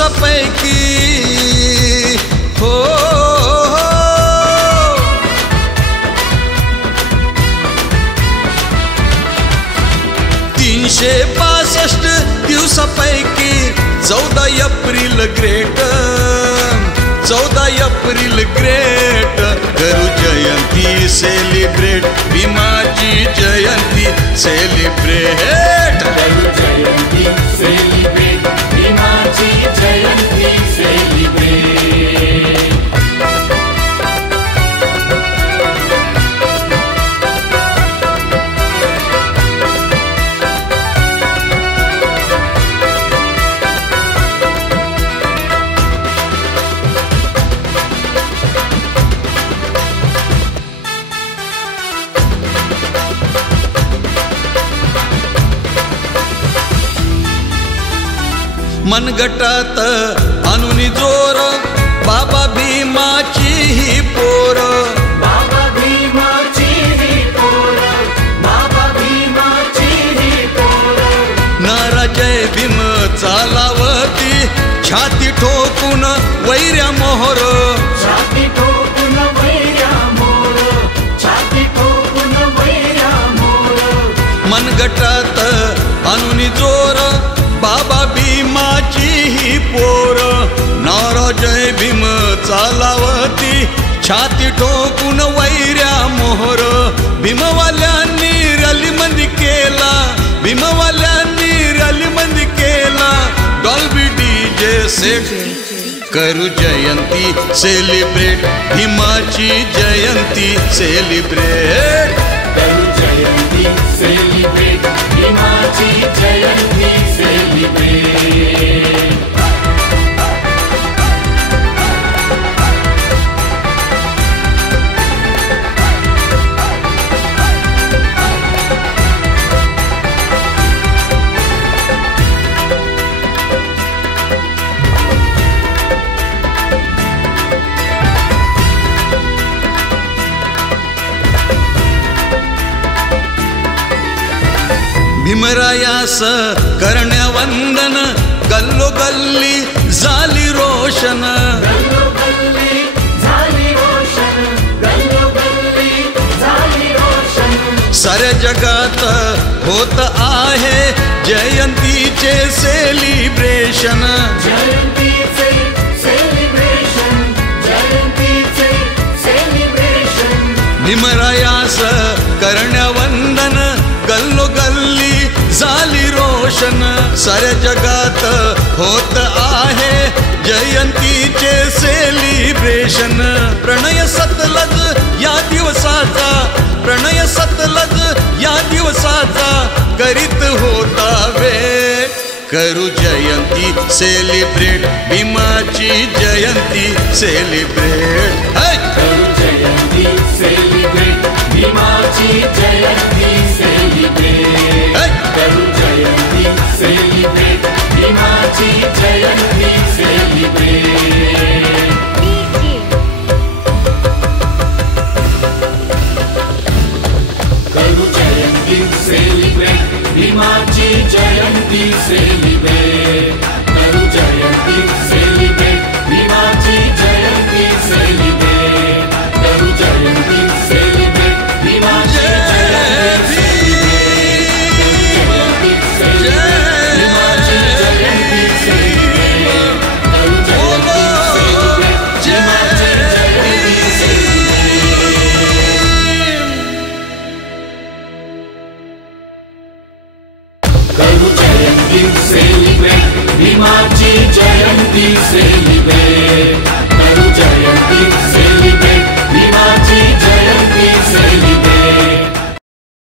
दिवसापैकी हो 365 दिवसापैकी 14 April great 14 April great करू जयंती celebrate भीमाची जयंती celebrate करू जयंती सेलिब्रेट भीमाची जयंती सेलिब्रेट मनगटात आणून जोर बाबा भीमाची ही पोर बाबा भीमाची ही पोर बाबा भीमाची ही पोर नारा जय भीम चालावती छाती ठोकून वैर्या मोहर छाती ठोकून वैर्या मोर छाती ठोकून वैर्या मोर मनगटात आणून जोर बाबा भीमाची ही पोर नारा जय भीम चालावती छाती ठोकून वैर्या मोहर भीमवाल्यांनी रॅलीबंदी केला भीमवाल्यांनी रॅलीबंदी केला डॉल्बी डीजे सेट करू जयंती सेलिब्रेट भीमाची जयंती सेलिब्रेट करू जयंती सेलिब्रेट भीमाची जयंती सेलिब्रेट भीमरायास करण्या वंदन गल्लो गल्ली झाली रोशन गल्लो गल्ली झाली रोशन गल्लो गल्ली झाली रोशन साऱ्या जगात होत आहे जयंतीचे सेलिब्रेशन जयंतीचे सेलिब्रेशन जयंतीचे सेलिब्रेशन भीमरायास करण्या वंदन गल्लो गल्ली झाली रोशन साऱ्या जगात होत आहे जयंतीचे सेलिब्रेशन प्रणय सतलज या दिवसाचा प्रणय सतलज या दिवसाचा करीत होता वेळ करू जयंती सेलिब्रेट भीमाची जयंती सेलिब्रेट करू जयंती सेलिब्रेट भीमाची जयंती सेलिब्रेट करू जयंती सेलिब्रेट भीमाची जयंती सेलिब्रेट करू जयंती सेलिब्रेट भीमाची जयंती सेलिब्रेट करू जयंती सेलिब्रेट भीमाची जयंती सेलिब्रेट करू जयंती सेलिब्रेट भीमाची जयंती सेलिब्रेट भीमाची जयंती सेलिब्रेट करू जयंती सेलिब्रेट